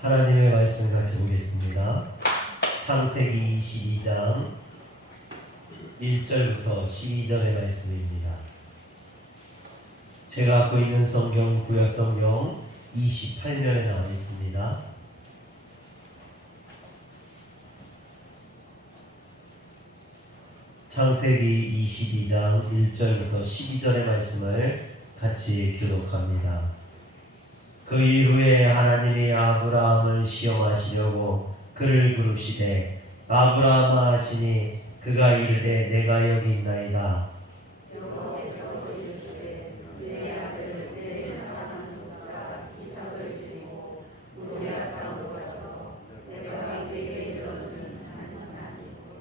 하나님의 말씀 같이 보겠습니다. 창세기 22장 1절부터 12절의 말씀입니다. 제가 갖고 있는 성경 구약성경 28면에 나와 있습니다. 창세기 22장 1절부터 12절의 말씀을 같이 교독합니다. 그 이후에 하나님이 아브라함을 시험하시려고 그를 부르시되 아브라함아 하시니 그가 이르되 내가 여기 있나이다. 여호와께서 이르시되 내 아들 내 사랑하는 독자 이삭을 드리고 모리아 땅으로 가서 내가 네게 이르러주는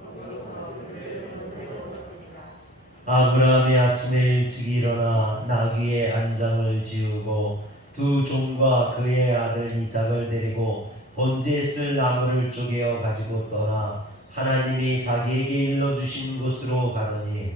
거기서 그를 보내려니라. 아브라함이 아침에 일찍 일어나 나귀의 안장을 지우고 두 종과 그의 아들 이삭을 데리고 번제에 쓸 나무를 쪼개어 가지고 떠나 하나님이 자기에게 일러주신 곳으로 가더니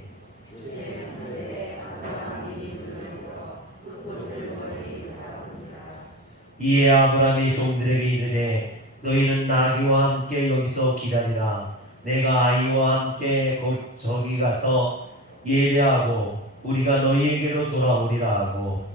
이에 아브라함이 종들에게 이르되 너희는 나귀와 함께 여기서 기다리라. 내가 아이와 함께 곧 저기 가서 예배하고 우리가 너희에게로 돌아오리라 하고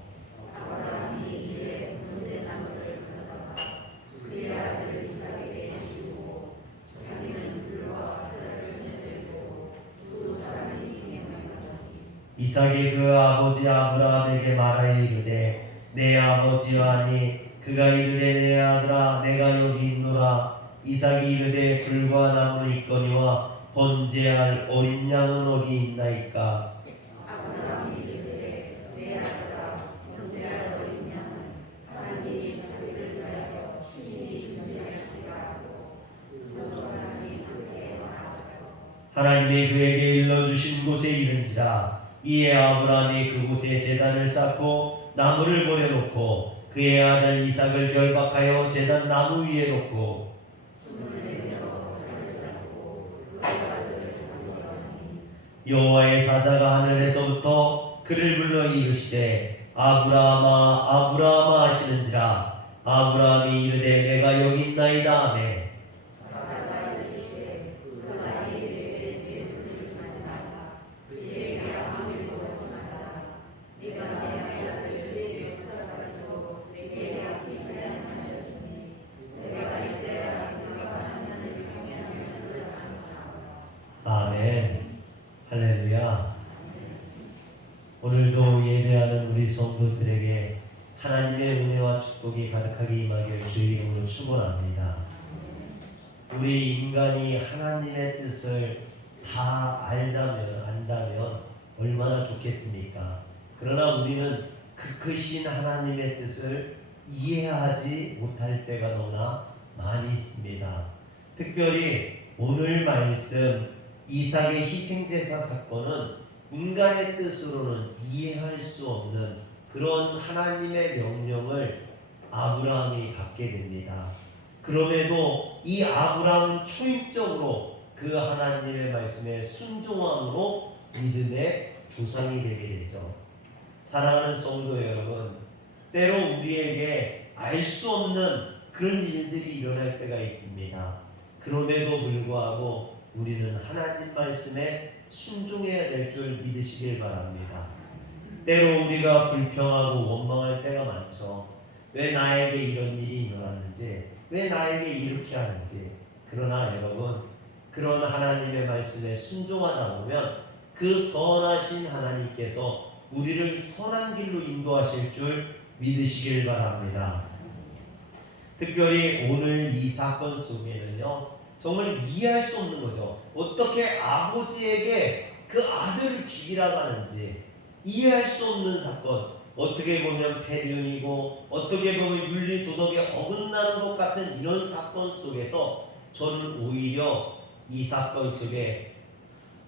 이삭이 그 아버지 아브라함에게 말하여 이르되 내 아버지여 하니 그가 이르되 내 아들아 내가 여기 있노라. 이삭이 이르되 불과 나무는 있거니와 번제할 어린 양은 어디 있나이까. 아브라함이 이르되 내 아들아 번제할 어린 양은 하나님이 자기를 위하여 친히 준비하시리라 하고 두 사람이 함께 나아가서 하나님이 그에게 일러주신 곳에 이른지라. 이에 아브라함이 그곳에 제단을 쌓고 나무를 버려놓고 그의 아들 이삭을 결박하여 제단 나무 위에 놓고 여호와의 사자가 하늘에서부터 그를 불러 이르시되 아브라함아 아브라함아 하시는지라. 아브라함이 이르되 내가 여기 있나이다 하매 아멘. 할렐루야. 오늘도 예배하는 우리 성도들에게 하나님의 은혜와 축복이 가득하게 임하길 주의 이름으로 축원합니다. 우리 인간이 하나님의 뜻을 다 안다면 얼마나 좋겠습니까? 그러나 우리는 그 크신 하나님의 뜻을 이해하지 못할 때가 너무나 많이 있습니다. 특별히 오늘 말씀 이삭의 희생제사 사건은 인간의 뜻으로는 이해할 수 없는 그런 하나님의 명령을 아브라함이 받게 됩니다. 그럼에도 이 아브라함은 초입적으로 그 하나님의 말씀에 순종함으로 믿음의 조상이 되게 되죠. 사랑하는 성도 여러분, 때로 우리에게 알 수 없는 그런 일들이 일어날 때가 있습니다. 그럼에도 불구하고 우리는 하나님 말씀에 순종해야 될 줄 믿으시길 바랍니다. 때로 우리가 불평하고 원망할 때가 많죠. 왜 나에게 이런 일이 일어났는지, 왜 나에게 이렇게 하는지. 그러나 여러분, 그런 하나님의 말씀에 순종하다 보면 그 선하신 하나님께서 우리를 선한 길로 인도하실 줄 믿으시길 바랍니다. 특별히 오늘 이 사건 속에는요, 정말 이해할 수 없는 거죠. 어떻게 아버지에게 그 아들을 죽이라고 하는지 이해할 수 없는 사건. 어떻게 보면 폐륜이고 어떻게 보면 윤리 도덕에 어긋나는 것 같은 이런 사건 속에서 저는 오히려 이 사건 속에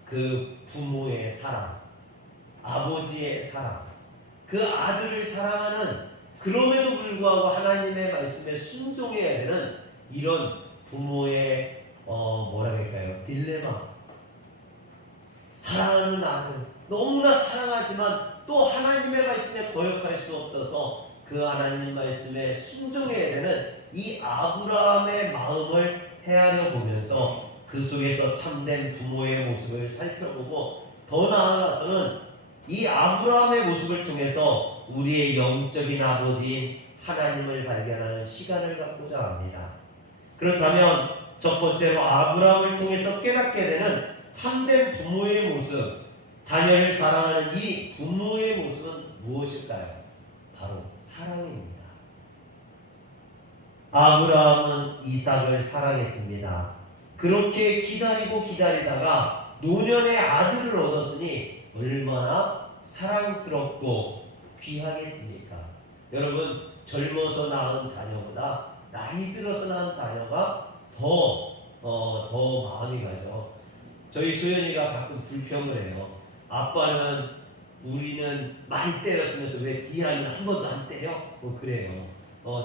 그 부모의 사랑, 아버지의 사랑, 그 아들을 사랑하는, 그럼에도 불구하고 하나님의 말씀에 순종해야 되는 이런 부모의 뭐라 할까요? 딜레마. 사랑하는 아들, 너무나 사랑하지만 또 하나님의 말씀에 거역할 수 없어서 그 하나님 말씀에 순종해야 되는 이 아브라함의 마음을 헤아려 보면서 그 속에서 참된 부모의 모습을 살펴보고, 더 나아가서는 이 아브라함의 모습을 통해서 우리의 영적인 아버지인 하나님을 발견하는 시간을 갖고자 합니다. 그렇다면 첫 번째로 아브라함을 통해서 깨닫게 되는 참된 부모의 모습, 자녀를 사랑하는 이 부모의 모습은 무엇일까요? 바로 사랑입니다. 아브라함은 이삭을 사랑했습니다. 그렇게 기다리고 기다리다가 노년의 아들을 얻었으니 얼마나 사랑스럽고 귀하겠습니까? 여러분, 젊어서 낳은 자녀보다 나이 들어서 낳은 자녀가 더 마음이 가죠. 저희 소연이가 가끔 불평을 해요. 아빠는 우리는 많이 때렸으면서 왜 디아는 한 번도 안 때려? 뭐 그래요.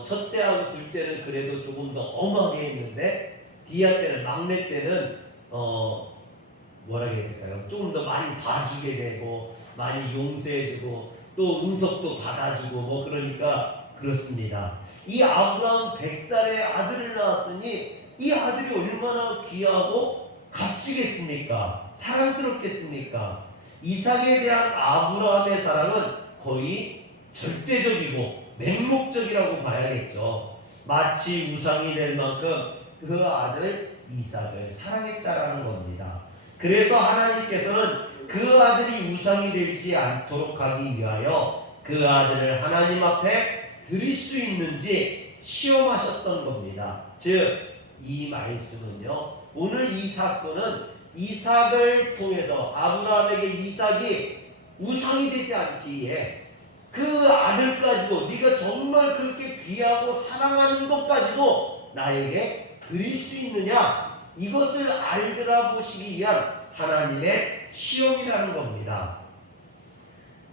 첫째하고 둘째는 그래도 조금 더 엄하게 했는데, 디아 때는, 막내 때는 뭐라 해야 될까요? 조금 더 많이 봐주게 되고 많이 용서해주고 또 응석도 받아주고 뭐 그러니까 그렇습니다. 이 아브라함 100살의 아들을 낳았으니 이 아들이 얼마나 귀하고 값지겠습니까? 사랑스럽겠습니까? 이삭에 대한 아브라함의 사랑은 거의 절대적이고 맹목적이라고 봐야겠죠. 마치 우상이 될 만큼 그 아들 이삭을 사랑했다라는 겁니다. 그래서 하나님께서는 그 아들이 우상이 되지 않도록 하기 위하여 그 아들을 하나님 앞에 드릴 수 있는지 시험하셨던 겁니다. 즉, 이 말씀은요, 오늘 이 사건은 이삭을 통해서 아브라함에게 이삭이 우상이 되지 않기에 그 아들까지도 네가 정말 그렇게 귀하고 사랑하는 것까지도 나에게 드릴 수 있느냐, 이것을 알아보시기 위한 하나님의 시험이라는 겁니다.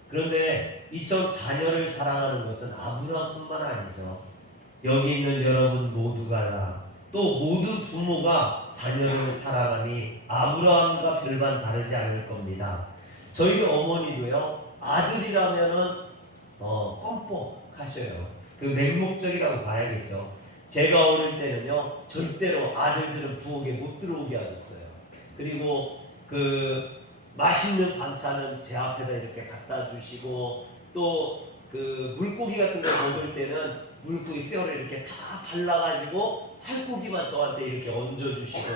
그런데 이처럼 자녀를 사랑하는 것은 아브라함뿐만 아니죠. 여기 있는 여러분 모두가 다, 또 모든 부모가 자녀를 사랑함이 아브라함과 별반 다르지 않을 겁니다. 저희 어머니도요, 아들이라면은 껌뻑하셔요. 그 맹목적이라고 봐야겠죠. 제가 어릴 때는요, 절대로 아들들은 부엌에 못 들어오게 하셨어요. 그리고 그 맛있는 반찬은 제 앞에다 이렇게 갖다 주시고, 또 그 물고기 같은 거 먹을 때는 물고기 뼈를 이렇게 다 발라가지고 살코기만 저한테 이렇게 얹어주시고,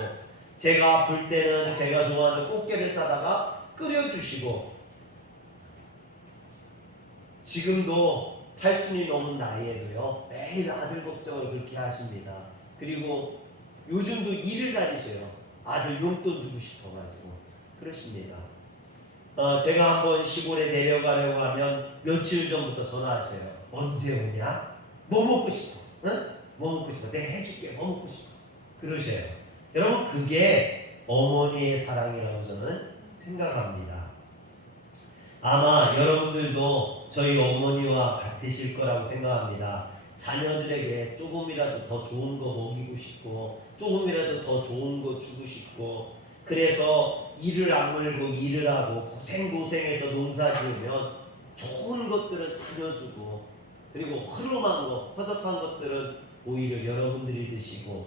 제가 아플 때는 제가 좋아하는 꽃게를 싸다가 끓여주시고, 지금도 80이 넘은 나이에도요, 매일 아들 걱정을 그렇게 하십니다. 그리고 요즘도 일을 다니셔요. 아들 용돈 주고 싶어가지고 그러십니다. 제가 한번 시골에 내려가려고 하면 며칠 전부터 전화하셔요. 언제 오냐? 뭐 먹고 싶어? 응? 뭐 먹고 싶어? 내가 해줄게. 뭐 먹고 싶어? 그러셔요. 여러분, 그게 어머니의 사랑이라고 저는 생각합니다. 아마 여러분들도 저희 어머니와 같으실 거라고 생각합니다. 자녀들에게 조금이라도 더 좋은 거 먹이고 싶고, 조금이라도 더 좋은 거 주고 싶고, 그래서 일을 악물고 일을 하고 고생해서 농사 지으면 좋은 것들은 자녀 주고, 그리고 흐름한 거, 허접한 것들은 오히려 여러분들이 드시고.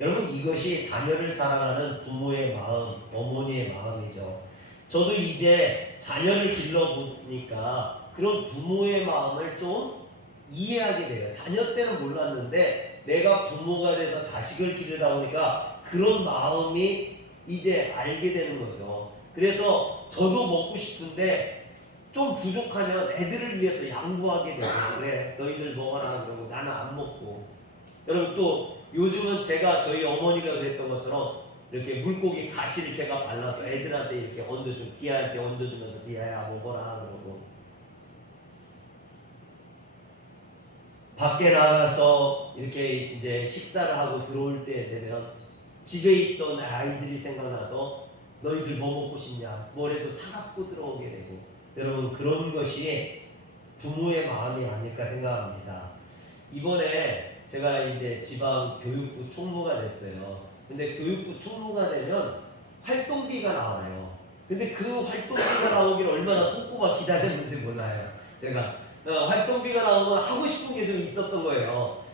여러분, 이것이 자녀를 사랑하는 부모의 마음, 어머니의 마음이죠. 저도 이제 자녀를 길러보니까 그런 부모의 마음을 좀 이해하게 돼요. 자녀 때는 몰랐는데 내가 부모가 돼서 자식을 기르다 보니까 그런 마음이 이제 알게 되는 거죠. 그래서 저도 먹고 싶은데 좀 부족하면 애들을 위해서 양보하게 되고, 그래 너희들 먹어라 그러고 나는 안 먹고. 여러분, 또 요즘은 제가 저희 어머니가 그랬던 것처럼 이렇게 물고기 가시를 제가 발라서 애들한테 이렇게 얹어주고, 디아한테 얹어주면서 디아야 먹어라 그러고, 밖에 나가서 이렇게 이제 식사를 하고 들어올 때 되면 집에 있던 아이들이 생각나서 너희들 뭐 먹고 싶냐, 뭐래도 사갖고 들어오게 되고. 여러분, 그런 것이 부모의 마음이 아닐까 생각합니다. 이번에 제가 이제 지방 교육부 총무가 됐어요. 근데 교육부 총무가 되면 활동비가 나와요. 근데 그 활동비가 나오기를 얼마나 손꼽아 기다렸는지 몰라요. 제가 활동비가 나오면 하고 싶은 게 좀 있었던 거예요.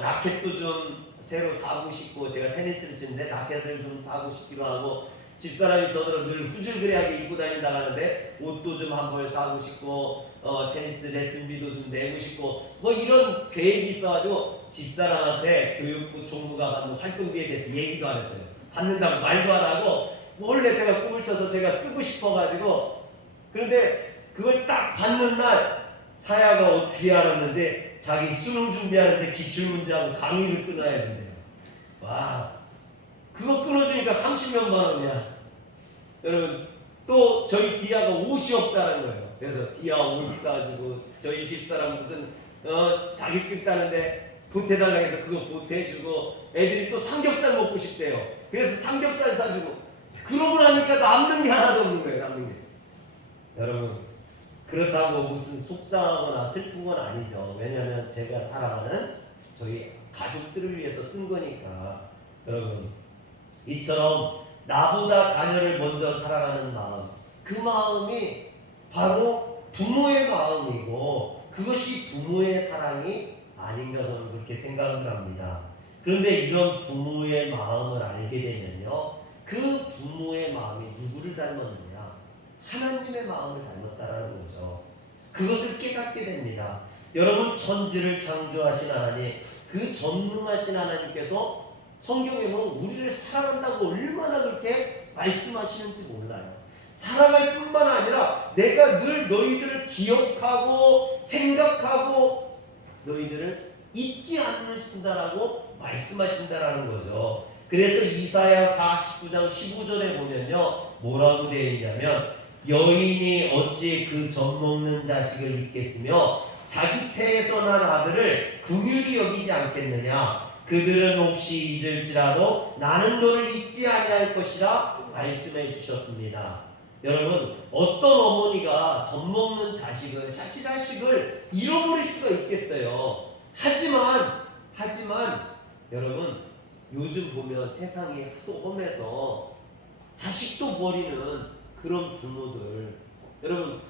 라켓도 좀 새로 사고 싶고, 제가 테니스를 치는데 라켓을 좀 사고 싶기도 하고, 집사람이 저더러 늘 후줄그레하게 입고 다닌다고 하는데 옷도 좀 한 벌 사고 싶고, 테니스 레슨비도 좀 내고 싶고, 뭐 이런 계획이 있어가지고 집사람한테 교육부 총무가 받는 활동비에 대해서 얘기도 안 했어요. 받는다고 말도 안 하고 몰래 제가 꿈을 춰서 제가 쓰고 싶어가지고. 그런데 그걸 딱 받는 날 사야가 어떻게 알았는지 자기 수능 준비하는데 기출문제하고 강의를 끊어야 된대요. 와, 그거 끊어주니까 30몇만 원이야. 여러분, 또 저희 디아가 옷이 없다는 거예요. 그래서 디아 옷 사주고, 저희 집사람 무슨 자격증 따는데 보태달라고 해서 그거 보태주고, 애들이 또 삼겹살 먹고 싶대요. 그래서 삼겹살 사주고. 그러고 나니까 남는 게 하나도 없는 거예요. 남는 게. 여러분, 그렇다고 무슨 속상하거나 슬픈 건 아니죠. 왜냐하면 제가 사랑하는 저희 가족들을 위해서 쓴 거니까. 여러분, 이처럼 나보다 자녀를 먼저 사랑하는 마음, 그 마음이 바로 부모의 마음이고, 그것이 부모의 사랑이 아닌가 저는 그렇게 생각을 합니다. 그런데 이런 부모의 마음을 알게 되면요, 그 부모의 마음이 누구를 닮았느냐? 하나님의 마음을 닮았다라는 거죠. 그것을 깨닫게 됩니다. 여러분, 천지를 창조하신 하나님, 그 전능하신 하나님께서 성경에 보면 우리를 사랑한다고 얼마나 그렇게 말씀하시는지 몰라요. 사랑할 뿐만 아니라 내가 늘 너희들을 기억하고 생각하고 너희들을 잊지 않으신다라고 말씀하신다라는 거죠. 그래서 이사야 49장 15절에 보면요, 뭐라고 되어 있냐면, 여인이 어찌 그 젖먹는 자식을 잊겠으며 자기 태에서 난 아들을 긍휼히 여기지 않겠느냐. 그들은 혹시 잊을지라도 나는 너를 잊지 아니할 것이라 말씀해 주셨습니다. 여러분, 어떤 어머니가 젖먹는 자식을, 자기 자식을 잃어버릴 수가 있겠어요. 하지만 여러분, 요즘 보면 세상이 하도 험해서 자식도 버리는 그런 부모들, 여러분,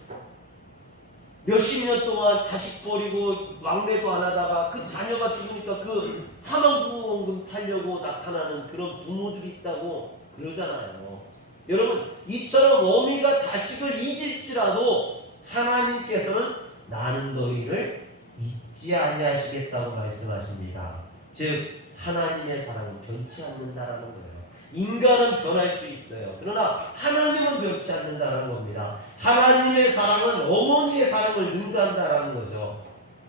몇십 년 동안 자식 버리고 왕래도 안 하다가 그 자녀가 죽으니까 그 사망보험금 타려고 나타나는 그런 부모들이 있다고 그러잖아요. 여러분, 이처럼 어미가 자식을 잊을지라도 하나님께서는 나는 너희를 잊지 아니하시겠다고 말씀하십니다. 즉 하나님의 사랑은 변치 않는다라는 거예요. 인간은 변할 수 있어요. 그러나 하나님은 변치 않는다는 겁니다. 하나님의 사랑은 어머니의 사랑을 능가한다는 거죠.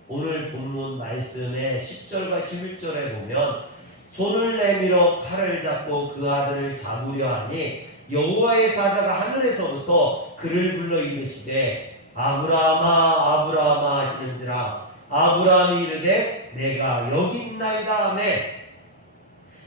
오늘 본문 말씀의 10절과 11절에 보면, 손을 내밀어 칼을 잡고 그 아들을 잡으려 하니 여호와의 사자가 하늘에서부터 그를 불러 이르시되 아브라함아 아브라함아 하시는지라. 아브라함이 이르되 내가 여기 있나이다 하매,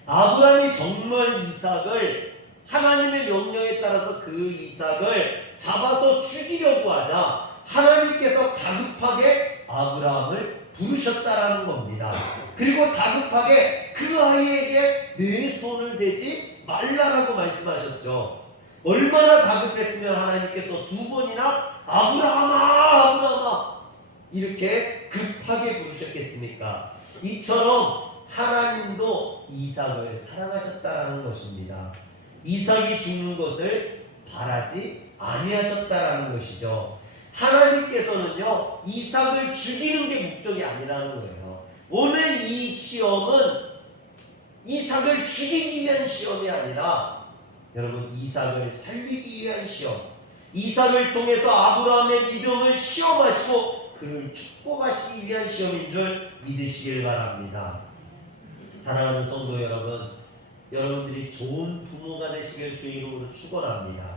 아브라함이 정말 이삭을, 하나님의 명령에 따라서 그 이삭을 잡아서 죽이려고 하자 하나님께서 다급하게 아브라함을 부르셨다라는 겁니다. 그리고 다급하게 그 아이에게 내 손을 대지 말라라고 말씀하셨죠. 얼마나 다급했으면 하나님께서 두 번이나 아브라함아 아브라함아 이렇게 급하게 부르셨겠습니까? 이처럼 하나님도 이삭을 사랑하셨다라는 것입니다. 이삭이 죽는 것을 바라지 아니하셨다라는 것이죠. 하나님께서는요, 이삭을 죽이는 게 목적이 아니라는 거예요. 오늘 이 시험은 이삭을 죽이기 위한 시험이 아니라, 여러분, 이삭을 살리기 위한 시험, 이삭을 통해서 아브라함의 믿음을 시험하시고 그를 축복하시기 위한 시험인 줄 믿으시길 바랍니다. 사랑하는 성도 여러분, 여러분들이 좋은 부모가 되시길 주의 이름으로 축원합니다.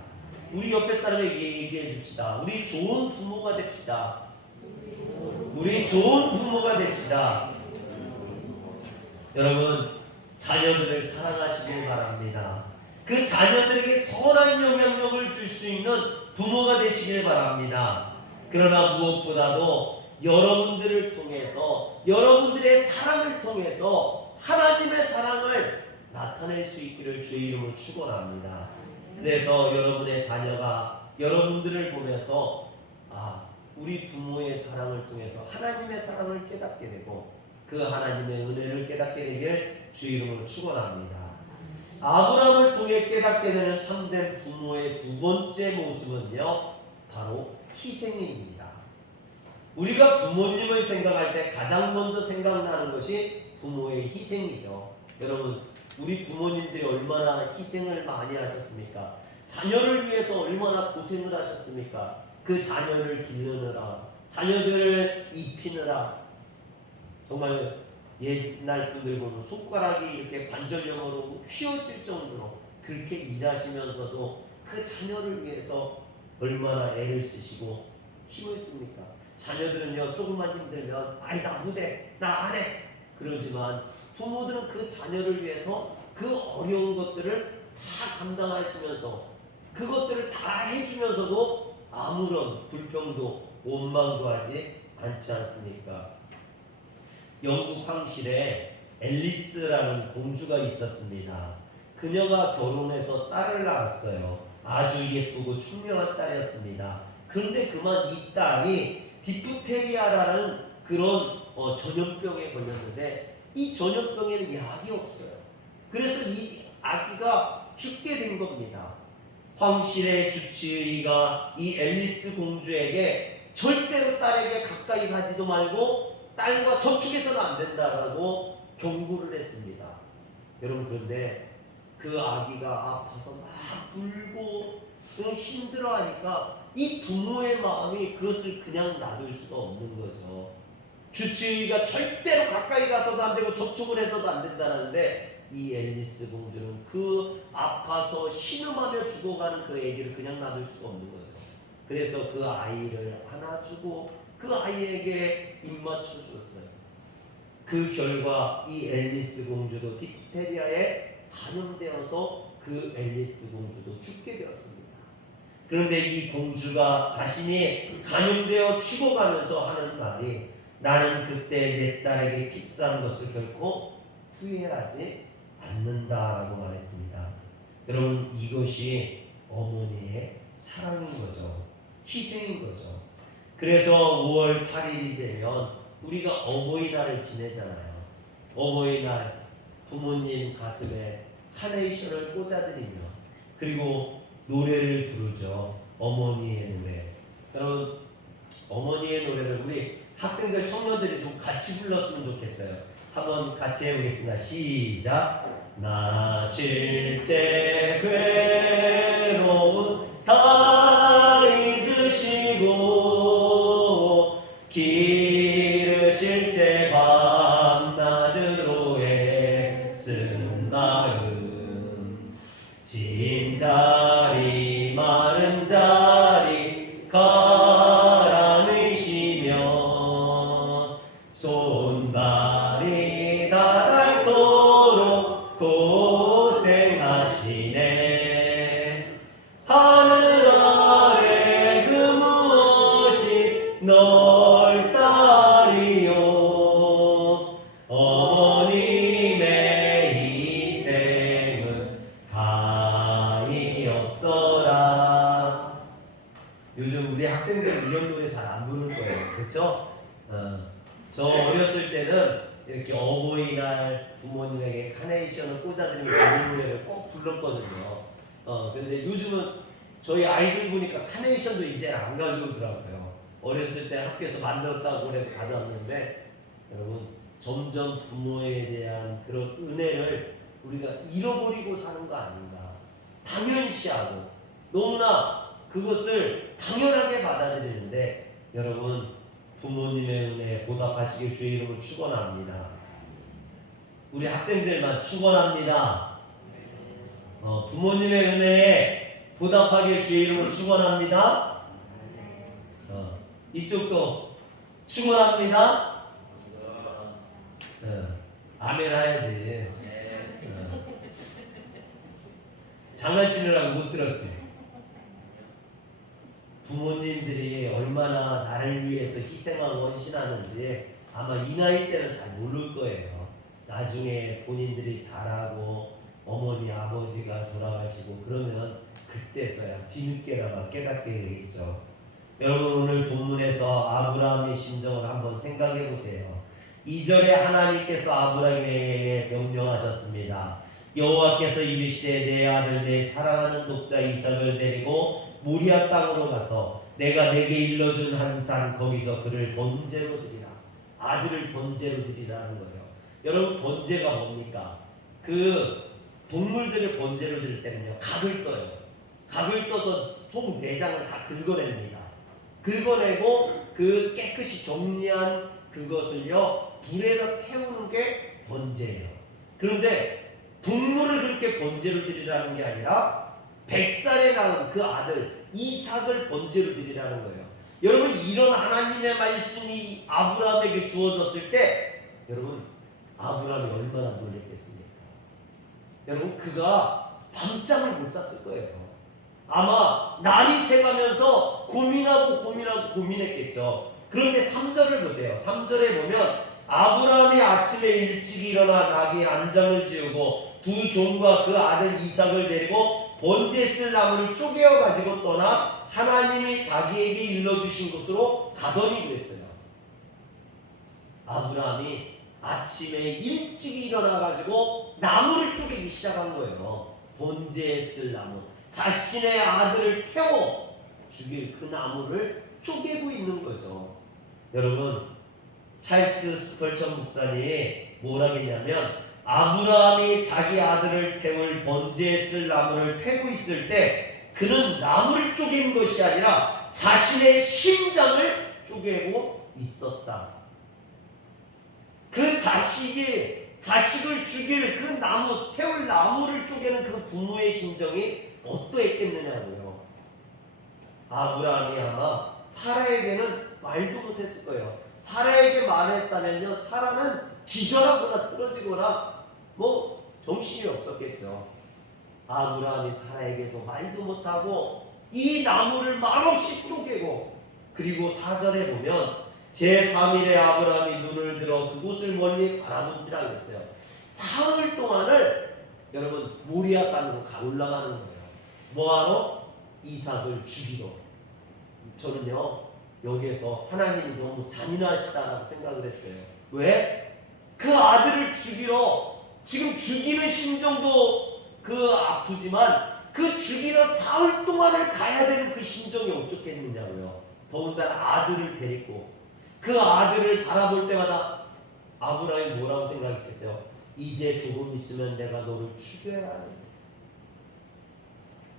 우리 옆에 사람에게 얘기해 줍시다. 우리 좋은 부모가 됩시다. 우리 좋은 부모가 됩시다. 여러분, 자녀들을 사랑하시길 바랍니다. 그 자녀들에게 선한 영향력을 줄 수 있는 부모가 되시길 바랍니다. 그러나 무엇보다도 여러분들을 통해서, 여러분들의 사랑을 통해서 하나님의 사랑을 나타낼 수 있기를 주의 이름으로 축원합니다. 그래서 여러분의 자녀가 여러분들을 보면서 우리 부모의 사랑을 통해서 하나님의 사랑을 깨닫게 되고 그 하나님의 은혜를 깨닫게 되길 주 이름으로 축원합니다. 아브라함을 통해 깨닫게 되는 참된 부모의 두 번째 모습은요, 바로 희생입니다. 우리가 부모님을 생각할 때 가장 먼저 생각나는 것이 부모의 희생이죠. 여러분, 우리 부모님들이 얼마나 희생을 많이 하셨습니까? 자녀를 위해서 얼마나 고생을 하셨습니까? 그 자녀를 기르느라, 자녀들을 입히느라. 정말 옛날 분들 보면 손가락이 이렇게 관절염으로 휘어질 정도로 그렇게 일하시면서도 그 자녀를 위해서 얼마나 애를 쓰시고 힘을 씁니까? 자녀들은요, 조금만 힘들면 아이 나 못해, 나 안 해 그러지만 부모들은 그 자녀를 위해서 그 어려운 것들을 다 감당하시면서 그것들을 다 해주면서도 아무런 불평도 원망도 하지 않지 않습니까? 영국 황실에 앨리스라는 공주가 있었습니다. 그녀가 결혼해서 딸을 낳았어요. 아주 예쁘고 총명한 딸이었습니다. 그런데 그만 이 딸이 디프테리아라는 그런 전염병에 걸렸는데 이 전염병에는 약이 없어요. 그래서 이 아기가 죽게 된 겁니다. 황실의 주치의가 이 앨리스 공주에게 절대로 딸에게 가까이 가지도 말고 딸과 접촉해서는 안 된다라고 경고를 했습니다. 여러분, 그런데 그 아기가 아파서 막 울고 힘들어하니까 이 부모의 마음이 그것을 그냥 놔둘 수가 없는 거죠. 주치의가 절대로 가까이 가서도 안 되고 접촉을 해서도 안 된다는데 이 앨리스 공주는 그 아파서 신음하며 죽어가는 그 아기를 그냥 놔둘 수가 없는 거죠. 그래서 그 아이를 안아주고 그 아이에게 입 맞춰주었어요. 그 결과 이 앨리스 공주도 디프테리아에 감염되어서 그 앨리스 공주도 죽게 되었습니다. 그런데 이 공주가 자신이 감염되어 죽어가면서 하는 말이 나는 그때 내 딸에게 비싼 것을 결코 후회하지 않는다라고 말했습니다. 여러분, 이것이 어머니의 사랑인 거죠. 희생인 거죠. 그래서 5월 8일이 되면 우리가 어버이날을 지내잖아요. 어버이날 부모님 가슴에 카네이션을 꽂아드리며 그리고 노래를 부르죠. 어머니의 노래. 여러분, 어머니의 노래를 우리 학생들, 청년들이 좀 같이 불렀으면 좋겠어요. 한번 같이 해보겠습니다. 시작. 나 실제 괴로운 다 잊으시고 기르실 제 밤낮으로 애쓰는 마음 진자리 마른 자리 가라앉으시며 손발이 닳도록 고생하시네. 하늘 아래 그 무엇이 널 따리요. 어머님의 희생은 가히 없어라. 요즘 우리 학생들은 이런 노래 잘 안 부를 거예요. 그렇죠? 저 어렸을 때는 이렇게 어버이날 부모님에게 카네이션을 꽂아드리는 이 노래를 꼭 불렀거든요. 근데 요즘은 저희 아이들 보니까 카네이션도 이제 안 가져오더라고요. 어렸을 때 학교에서 만들었다고 그래서 가져왔는데 여러분, 점점 부모에 대한 그런 은혜를 우리가 잃어버리고 사는 거 아닌가. 당연시하고 너무나 그것을 당연하게 받아들이는데 여러분, 부모님의 은혜에 보답하시길 주의 이름으로 축원합니다. 우리 학생들만 축원합니다. 부모님의 은혜에 보답하길 주의 이름으로 축원합니다. 이쪽도 축원합니다. 아멘 해야지. 장난치느라고 못 들었지. 부모님들이 얼마나 나를 위해서 희생하고 헌신하는지 아마 이 나이 때는 잘 모를 거예요. 나중에 본인들이 자라고 어머니 아버지가 돌아가시고 그러면 그때서야 뒤늦게나마 깨닫게 되겠죠. 여러분 오늘 본문에서 아브라함의 심정을 한번 생각해 보세요. 2절에 하나님께서 아브라함에게 명령하셨습니다. 여호와께서 이르시되 내 아들 내 사랑하는 독자 이삭을 데리고 모리아 땅으로 가서 내가 내게 일러준 한 산 거기서 그를 번제로 드리라. 아들을 번제로 드리라는 거예요. 여러분 번제가 뭡니까? 그 동물들을 번제로 드릴 때는요 각을 떠요. 각을 떠서 속 내장을 다 긁어냅니다. 긁어내고 그 깨끗이 정리한 그것을요 불에다 태우는 게 번제예요. 그런데 동물을 그렇게 번제로 드리라는 게 아니라 100살에 낳은 그 아들 이삭을 번제로 드리라는 거예요. 여러분 이런 하나님의 말씀이 아브라함에게 주어졌을 때 여러분 아브라함이 얼마나 놀랐겠습니까? 여러분 그가 밤잠을 못 잤을 거예요. 아마 날이 새가면서 고민했겠죠. 그런데 3절을 보세요. 3절에 보면 아브라함이 아침에 일찍 일어나 나귀 안장을 지우고 두 종과 그 아들 이삭을 데리고 번제에 쓸 나무를 쪼개어 가지고 떠나 하나님이 자기에게 일러주신 곳으로 가더니 그랬어요. 아브라함이 아침에 일찍 일어나 가지고 나무를 쪼개기 시작한 거예요. 번제에 쓸 나무, 자신의 아들을 태워 죽일 그 나무를 쪼개고 있는 거죠. 여러분 찰스 스펄전 목사님이 뭐라 했냐면 아브라함이 자기 아들을 태울 번제에 쓸 나무를 패고 있을 때 그는 나무를 쪼개는 것이 아니라 자신의 심장을 쪼개고 있었다. 그 자식을 죽일 그 나무, 태울 나무를 쪼개는 그 부모의 심정이 어떠했겠느냐고요. 아브라함이 아마 사라에게는 말도 못했을 거예요. 사라에게 말했다면요, 사라는 기절하거나 쓰러지거나 정신이 없었겠죠. 아브라함이 사라에게도 말도 못하고 이 나무를 말없이 쪼개고, 그리고 4절에 보면 제3일에 아브라함이 눈을 들어 그곳을 멀리 바라본지라 그랬어요. 사흘 동안을 여러분 모리아산으로 올라가는 거예요. 뭐하러? 이삭을 죽이러. 저는요 여기에서 하나님이 너무 잔인하시다라고 생각을 했어요. 왜? 그 아들을 죽이러, 지금 죽이는 심정도 아프지만 그 죽이러 사흘 동안을 가야 되는 그 심정이 어떻겠느냐고요. 더군다나 아들을 데리고 그 아들을 바라볼 때마다 아브라함이 뭐라고 생각했겠어요? 이제 조금 있으면 내가 너를 죽여야 하는데,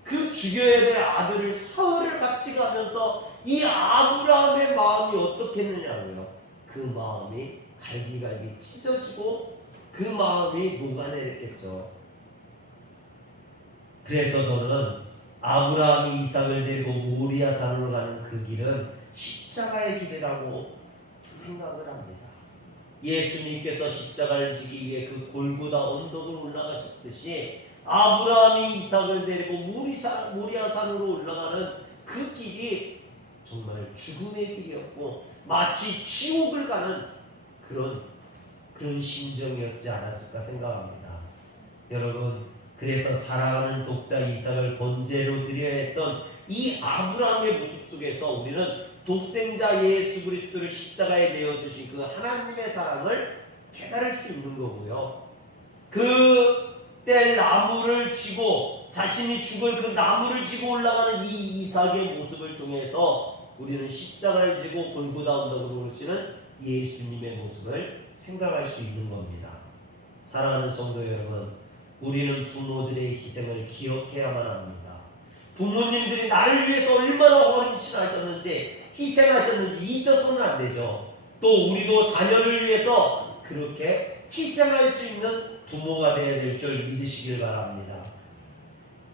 그 죽여야 될 아들을 사흘을 같이 가면서 이 아브라함의 마음이 어떻겠느냐고요. 그 마음이 갈기갈기 찢어지고 그 마음이 녹아내렸겠죠. 그래서 저는 아브라함이 이삭을 데리고 모리아 산으로 가는 그 길은 십자가의 길이라고 생각을 합니다. 예수님께서 십자가를 지기 위해 그 골고다 언덕을 올라가셨듯이 아브라함이 이삭을 데리고 모리아 산으로 올라가는 그 길이 정말 죽음의 길이었고 마치 지옥을 가는 그런 심정이었지 않았을까 생각합니다. 여러분, 그래서 사랑하는 독자 이삭을 번제로 드려야 했던 이 아브라함의 모습 속에서 우리는 독생자 예수 그리스도를 십자가에 내어주신 그 하나님의 사랑을 깨달을 수 있는 거고요. 그때 나무를 지고, 자신이 죽을 그 나무를 지고 올라가는 이 이삭의 모습을 통해서 우리는 십자가를 지고 골고다 언덕으로 오르시는 예수님의 모습을 생각할 수 있는 겁니다. 사랑하는 성도 여러분, 우리는 부모들의 희생을 기억해야만 합니다. 부모님들이 나를 위해서 얼마나 헌신하셨는지, 희생하셨는지 잊어서는 안 되죠. 또 우리도 자녀를 위해서 그렇게 희생할 수 있는 부모가 되어야 될 줄 믿으시길 바랍니다.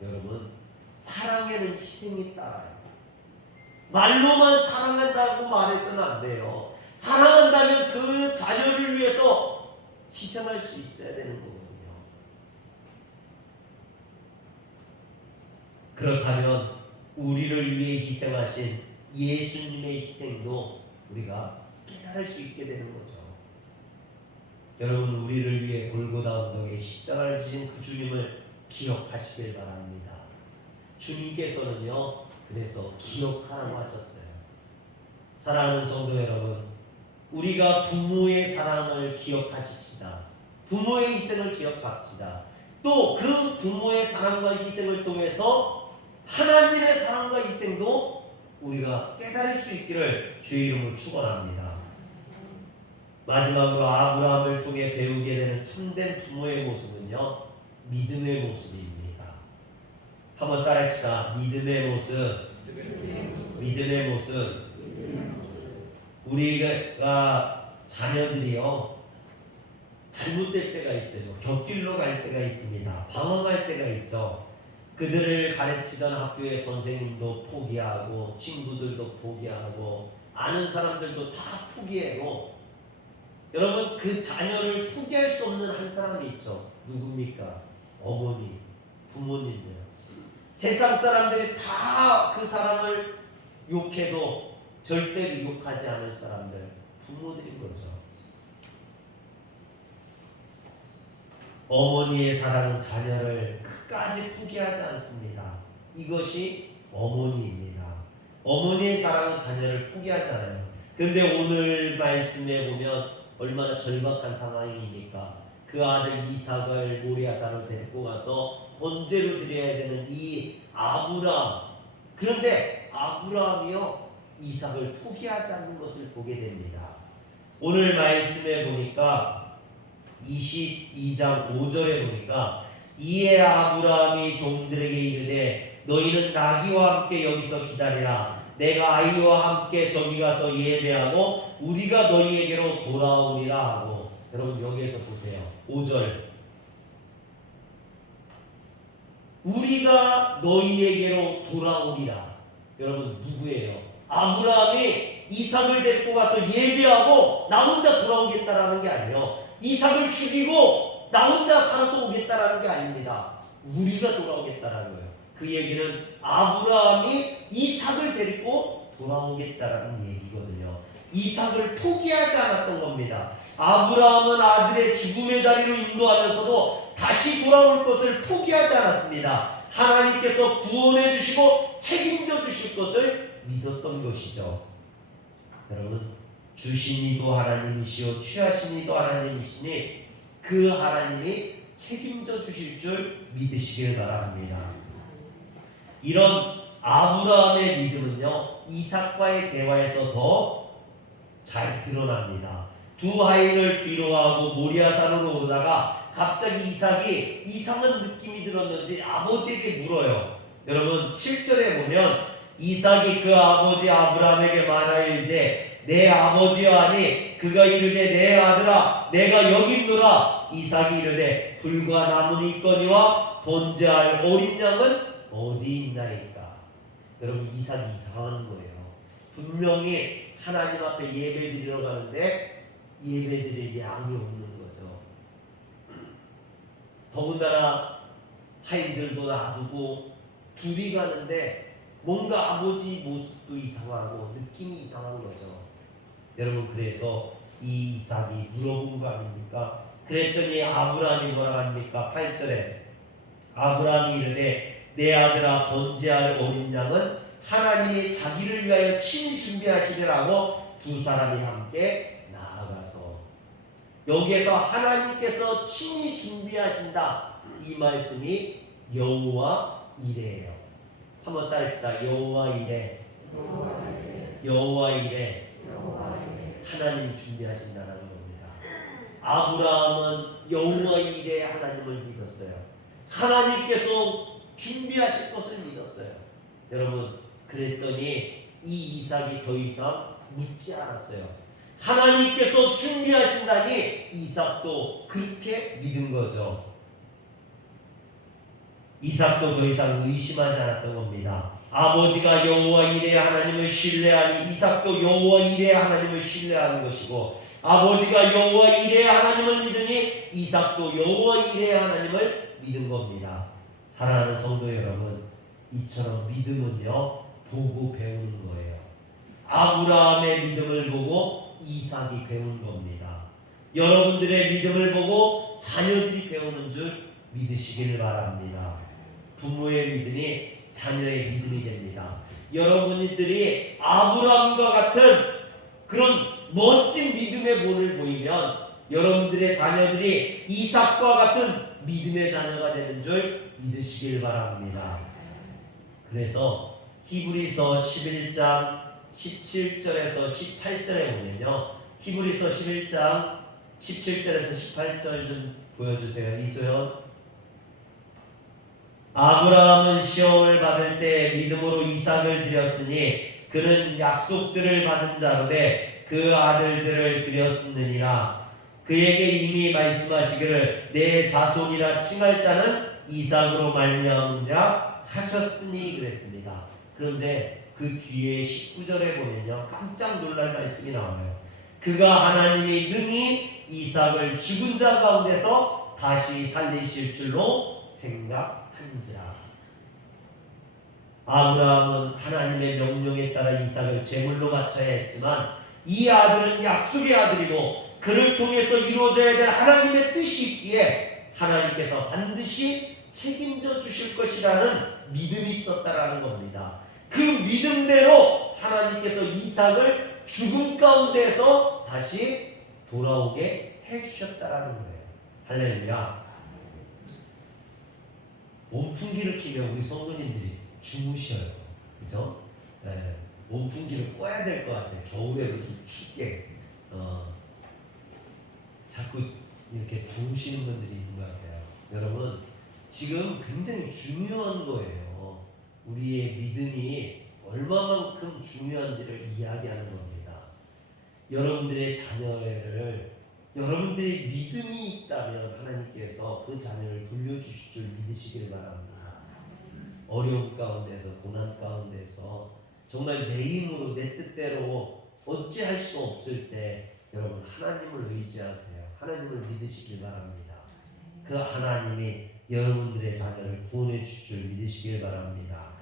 여러분, 사랑에는 희생이 따라요. 말로만 사랑한다고 말해서는 안 돼요. 사랑한다면 그 자녀를 위해서 희생할 수 있어야 되는 거거든요. 그렇다면 우리를 위해 희생하신 예수님의 희생도 우리가 깨달을 수 있게 되는 거죠. 여러분, 우리를 위해 골고다 언덕에 십자가를 지신 그 주님을 기억하시길 바랍니다. 주님께서는요, 그래서 기억하라고 하셨어요. 사랑하는 성도 여러분, 우리가 부모의 사랑을 기억하십시다. 부모의 희생을 기억합시다. 또 그 부모의 사랑과 희생을 통해서 하나님의 사랑과 희생도 우리가 깨달을 수 있기를 주의 이름으로 축원합니다. 마지막으로 아브라함을 통해 배우게 되는 참된 부모의 모습은요, 믿음의 모습입니다. 한번 따라합시다. 믿음의 모습. 믿음의 모습. 우리가 자녀들이요, 잘못될 때가 있어요. 곁길로 갈 때가 있습니다. 방황할 때가 있죠. 그들을 가르치던 학교의 선생님도 포기하고 친구들도 포기하고 아는 사람들도 다 포기하고, 여러분 그 자녀를 포기할 수 없는 한 사람이 있죠. 누굽니까? 어머니, 부모님들. 세상 사람들이 다 그 사람을 욕해도 절대로 욕하지 않을 사람들, 부모들인 거죠. 어머니의 사랑은 자녀를 끝까지 포기하지 않습니다. 이것이 어머니입니다. 어머니의 사랑은 자녀를 포기하지 않아요. 그런데 오늘 말씀에 보면 얼마나 절박한 상황입니까? 그 아들 이삭을 모리아산으로 데리고 가서 번제로 드려야 되는 이 아브라함. 그런데 아브라함이요, 이삭을 포기하지 않는 것을 보게 됩니다. 오늘 말씀에 보니까 22장 5절에 보니까 이에 아브라함이 종들에게 이르되 너희는 나귀와 함께 여기서 기다리라. 내가 아이와 함께 저기 가서 예배하고 우리가 너희에게로 돌아오리라 하고. 여러분 여기에서 보세요. 5절. 우리가 너희에게로 돌아오리라. 여러분 누구예요? 아브라함이 이삭을 데리고 가서 예배하고 나 혼자 돌아오겠다라는 게 아니에요. 이삭을 죽이고 나 혼자 살아서 오겠다라는 게 아닙니다. 우리가 돌아오겠다라는 거예요. 그 얘기는 아브라함이 이삭을 데리고 돌아오겠다라는 얘기거든요. 이삭을 포기하지 않았던 겁니다. 아브라함은 아들의 죽음의 자리로 인도하면서도 다시 돌아올 것을 포기하지 않았습니다. 하나님께서 구원해 주시고 책임져 주실 것을 믿었던 것이죠. 여러분, 주신 이도 하나님이시오 취하신 이도 하나님이시니 그 하나님이 책임져 주실 줄 믿으시길 바랍니다. 이런 아브라함의 믿음은요, 이삭과의 대화에서 더 잘 드러납니다. 두 아이를 뒤로 하고 모리아산으로 오르다가 갑자기 이삭이 이상한 느낌이 들었는지 아버지에게 물어요. 여러분 7절에 보면 이삭이 그 아버지 아브라함에게 말하여 이르되 내 아버지여 하니 그가 이르되 내 아들아 내가 여기 있노라. 이삭이 이르되 불과 나무는 있거니와 번제할 어린 양은 어디 있나이까. 여러분 이삭이 이상한 거예요. 분명히 하나님 앞에 예배드리러 가는데 예배드릴 양이 없는 거죠. 더군다나 하인들도 놔두고 둘이 가는데 뭔가 아버지 모습도 이상하고 느낌이 이상한 거죠. 여러분 그래서 이 이삭이 물어본 거 아닙니까? 그랬더니 아브라함이 뭐라고 합니까? 8절에 아브라함이 이르되 내 아들아 번제할 어린 양은 하나님이 자기를 위하여 친히 준비하시리라고 두 사람이 함께 나아가서, 여기에서 하나님께서 친히 준비하신다 이 말씀이 여호와 이레예요. 한번 따라합시다. 여호와 이레. 여호와 이레. 하나님이 준비하신다는 겁니다. 아브라함은 여호와 이레 하나님을 믿었어요. 하나님께서 준비하실 것을 믿었어요. 여러분 그랬더니 이 이삭이 더 이상 묻지 않았어요. 하나님께서 준비하신다니 이삭도 그렇게 믿은 거죠. 이삭도 더 이상 의심하지 않았던 겁니다. 아버지가 여호와 이레 하나님을 신뢰하니 이삭도 여호와 이레 하나님을 신뢰하는 것이고, 아버지가 여호와 이레 하나님을 믿으니 이삭도 여호와 이레 하나님을 믿은 겁니다. 사랑하는 성도 여러분, 이처럼 믿음은요 보고 배우는 거예요. 아브라함의 믿음을 보고 이삭이 배운 겁니다. 여러분들의 믿음을 보고 자녀들이 배우는 줄 믿으시길 바랍니다. 부모의 믿음이 자녀의 믿음이 됩니다. 여러분들이 아브라함과 같은 그런 멋진 믿음의 본을 보이면 여러분들의 자녀들이 이삭과 같은 믿음의 자녀가 되는 줄 믿으시길 바랍니다. 그래서 히브리서 11장 17절에서 18절에 보면요, 히브리서 11장 17절에서 18절 좀 보여주세요. 이소연. 아브라함은 시험을 받을 때 믿음으로 이삭을 드렸으니 그는 약속들을 받은 자로되 그 아들들을 드렸느니라. 그에게 이미 말씀하시기를 내 자손이라 칭할 자는 이삭으로 말미암으리라 하셨으니 그랬습니다. 그런데 그 뒤에 19절에 보면요, 깜짝 놀랄 말씀이 나와요. 그가 하나님이 능히 이삭을 죽은 자 가운데서 다시 살리실 줄로 생각한지라. 아브라함은 하나님의 명령에 따라 이삭을 제물로 바쳐야 했지만 이 아들은 약속의 아들이고 그를 통해서 이루어져야 될 하나님의 뜻이 있기에 하나님께서 반드시 책임져 주실 것이라는 믿음이 있었다라는 겁니다. 그 믿음대로 하나님께서 이삭을 죽음 가운데서 다시 돌아오게 해주셨다라는 거예요. 할렐루야. 온풍기를 키면 우리 성도님들이 주무셔요. 그죠? 네. 온풍기를 꺼야 될 것 같아요. 겨울에도 좀 춥게. 자꾸 이렇게 주무시는 분들이 있는 것 같아요. 여러분, 지금 굉장히 중요한 거예요. 우리의 믿음이 얼마만큼 중요한지를 이야기하는 겁니다. 여러분들의 자녀를, 여러분들이 믿음이 있다면 하나님께서 그 자녀를 돌려주실 줄 믿으시길 바랍니다. 어려움 가운데서, 고난 가운데서 정말 내 힘으로 내 뜻대로 어찌할 수 없을 때 여러분 하나님을 의지하세요. 하나님을 믿으시길 바랍니다. 그 하나님이 여러분들의 자녀를 구원해 주실 줄 믿으시길 바랍니다.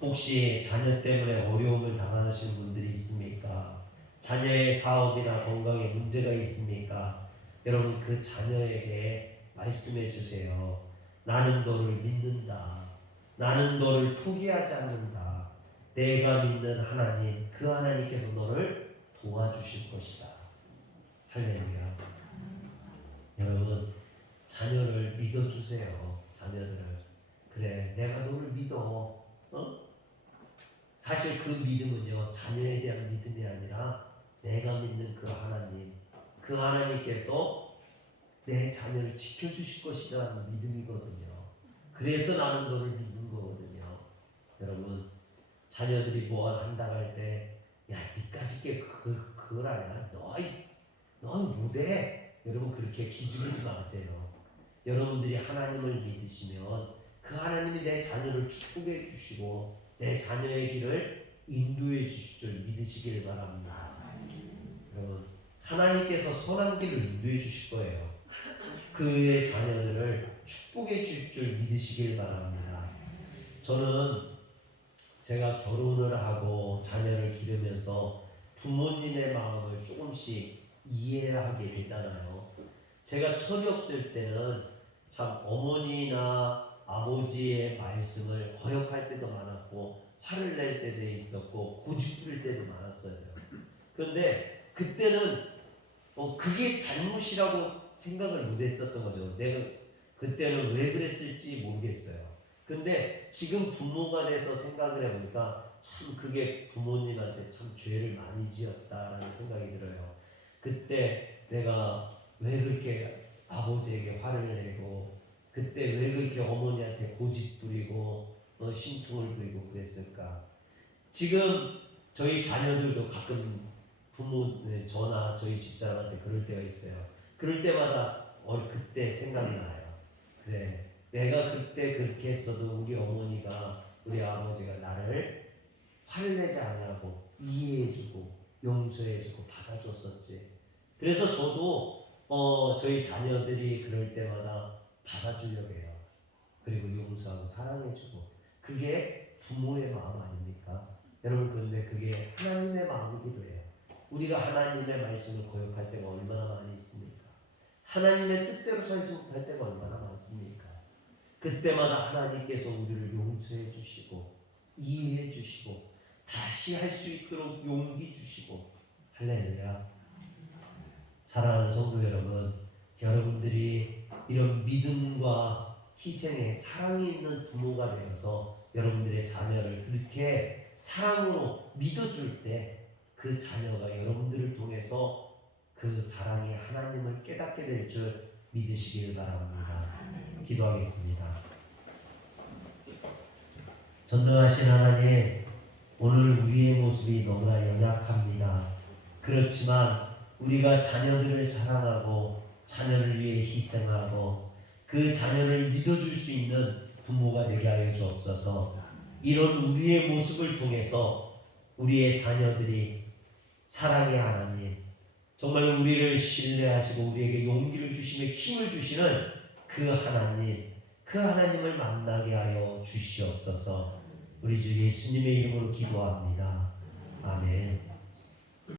혹시 자녀 때문에 어려움을 당하시는 분들이 있습니까? 자녀의 사업이나 건강에 문제가 있습니까? 여러분 그 자녀에게 말씀해 주세요. 나는 너를 믿는다. 나는 너를 포기하지 않는다. 내가 믿는 하나님, 그 하나님께서 너를 도와주실 것이다. 할렐루야. 여러분 자녀를 믿어주세요. 자녀들을. 그래, 내가 너를 믿어. 사실 그 믿음은요, 자녀에 대한 믿음이 아니라 내가 믿는 그 하나님, 그 하나님께서 내 자녀를 지켜주실 것이라는 믿음이거든요. 그래서 나는 너를 믿는 거거든요. 여러분, 자녀들이 뭐 한다고 할 때, 야, 니까짓 그걸 아냐? 넌 못해. 여러분, 그렇게 기죽이지 마세요. 여러분들이 하나님을 믿으시면 그 하나님이 내 자녀를 축복해 주시고 내 자녀의 길을 인도해 주실 줄 믿으시길 바랍니다. 여러분, 하나님께서 선한 길을 인도해 주실 거예요. 그의 자녀들을 축복해 주실 줄 믿으시길 바랍니다. 저는 제가 결혼을 하고 자녀를 기르면서 부모님의 마음을 조금씩 이해하게 되잖아요. 제가 철이 없을 때는 참 어머니나 아버지의 말씀을 거역할 때도 많았고 화를 낼 때도 있었고 고집 부릴 때도 많았어요. 그런데 그때는 그게 잘못이라고 생각을 못했었던 거죠. 내가 그때는 왜 그랬을지 모르겠어요. 근데 지금 부모가 돼서 생각을 해보니까 참 그게 부모님한테 참 죄를 많이 지었다라는 생각이 들어요. 그때 내가 왜 그렇게 아버지에게 화를 내고 그때 왜 그렇게 어머니한테 고집 부리고 심통을 부리고 그랬을까? 지금 저희 자녀들도 가끔 저나 저희 집사람한테 그럴 때가 있어요. 그럴 때마다 그때 생각이 나요. 그래, 내가 그때 그렇게 했어도 우리 어머니가 우리 아버지가 나를 화를 내지 않냐고 이해해주고 용서해주고 받아줬었지. 그래서 저도 저희 자녀들이 그럴 때마다 받아주려고 해요. 그리고 용서하고 사랑해주고 그게 부모의 마음 아닙니까? 여러분, 그런데 그게 하나님의 마음이기도 해요. 우리가 하나님의 말씀을 거역할 때가 얼마나 많이 있습니까? 하나님의 뜻대로 살지 못할 때가 얼마나 많습니까? 그때마다 하나님께서 우리를 용서해 주시고 이해해 주시고 다시 할 수 있도록 용기 주시고 할렐루야. 사랑하는 성도 여러분, 여러분들이 이런 믿음과 희생에 사랑이 있는 부모가 되어서 여러분들의 자녀를 그렇게 사랑으로 믿어줄 때 그 자녀가 여러분들을 통해서 그 사랑이 하나님을 깨닫게 될 줄 믿으시길 바랍니다. 기도하겠습니다. 전능하신 하나님, 오늘 우리의 모습이 너무나 연약합니다. 그렇지만 우리가 자녀들을 사랑하고 자녀를 위해 희생하고 그 자녀를 믿어줄 수 있는 부모가 되게 하여 주옵소서. 이런 우리의 모습을 통해서 우리의 자녀들이 사랑의 하나님, 정말 우리를 신뢰하시고 우리에게 용기를 주시며 힘을 주시는 그 하나님, 그 하나님을 만나게 하여 주시옵소서. 우리 주 예수님의 이름으로 기도합니다. 아멘.